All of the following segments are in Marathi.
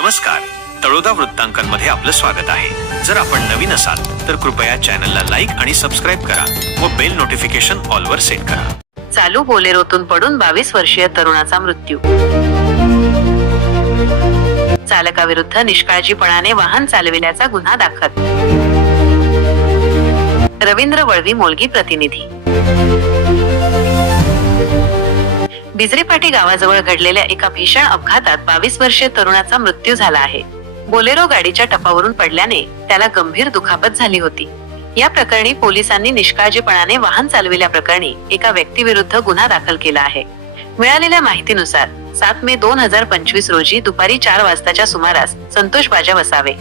नमस्कार. तळोदा वृत्तांकनमध्ये आपलं स्वागत आहे. जर आपण नवीन असाल तर कृपया चॅनलला लाईक आणि सबस्क्राईब करा व बेल नोटिफिकेशन ऑलवर सेट करा. चालू बोलेरोतून पडून बावीस वर्षीय तरुणाचा मृत्यू. चालकाविरुद्ध निष्काळजीपणाने वाहन चालविल्याचा गुन्हा दाखल. रवींद्र वळवी मोलगी प्रतिनिधी. बिजरेपाटी गावाजवळ घडलेल्या एका भीषण अपघातात बावीस वर्षीय तरुणाचा मृत्यू झाला आहे. बोलेरो गाडीच्या टपावरून पडल्याने त्याला गंभीर दुखापत झाली होती. या प्रकरणी पोलिसांनी निष्काळजीपणाने वाहन चालविल्या प्रकरणी एका व्यक्तीविरुद्ध गुन्हा दाखल केला आहे. मिळालेल्या माहितीनुसार सात मे दोन हजार पंचवीस रोजी दुपारी चार वाजताच्या सुमारास संतोष बाजा वसावे.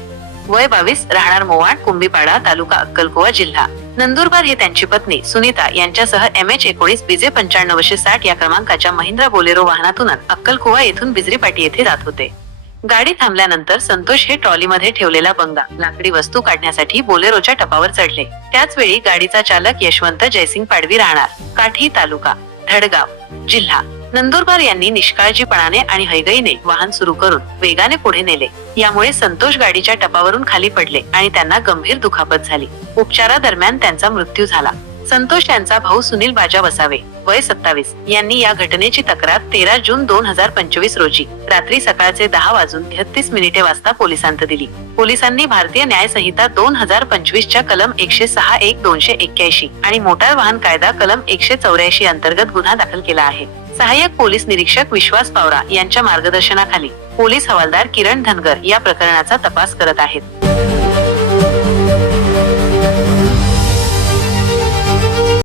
वय बावीस राहणार मोवाड कुंभीपाडा तालुका अक्कलकुवा जिल्हा. नंदुरबार हे त्यांची पत्नी सुनीता यांच्यासह एम एच एकोणीस बिजे पंच्याण्णवशे साठ या क्रमांकाच्या महिंद्रा बोलेरो वाहनातून अक्कलकुवा येथून बिजरीपाटी येथे जात होते. गाडी थांबल्यानंतर संतोष हे ट्रॉलीमध्ये ठेवलेला बंगा लाकडी वस्तू काढण्यासाठी बोलेरोच्या टपावर चढले. त्याच वेळी गाडीचा चालक यशवंत जयसिंग पाडवी राहणार काठी तालुका. धडगाव जिल्हा. नंदुरबार यांनी निष्काळजीपणाने आणि हैगईने वाहन सुरू करून वेगाने पुढे नेले. यामुळे संतोष गाडीच्या टपावरून खाली पडले आणि त्यांना गंभीर दुखापत झाली. उपचारादरम्यान त्यांचा मृत्यू झाला. संतोष यांचा भाऊ सुनील बाजा वसावे वय सत्तावीस. यांनी या घटनेची तक्रार तेरा जून दोन हजार पंचवीस रोजी रात्री सकाळचे दहा वाजून तेहतीस मिनिटे वाजता पोलिसांत दिली. पोलिसांनी भारतीय न्याय संहिता दोन हजार पंचवीस च्या कलम एकशे सहा एक दोनशे एक्क्याऐंशी आणि मोटार वाहन कायदा कलम एकशे चौऱ्याऐंशी अंतर्गत गुन्हा दाखल केला आहे. सहाय्यक पोलीस निरीक्षक विश्वास पावरा यांच्या मार्गदर्शनाखाली पोलीस हवालदार किरण धनगर या प्रकरणाचा तपास करत आहेत.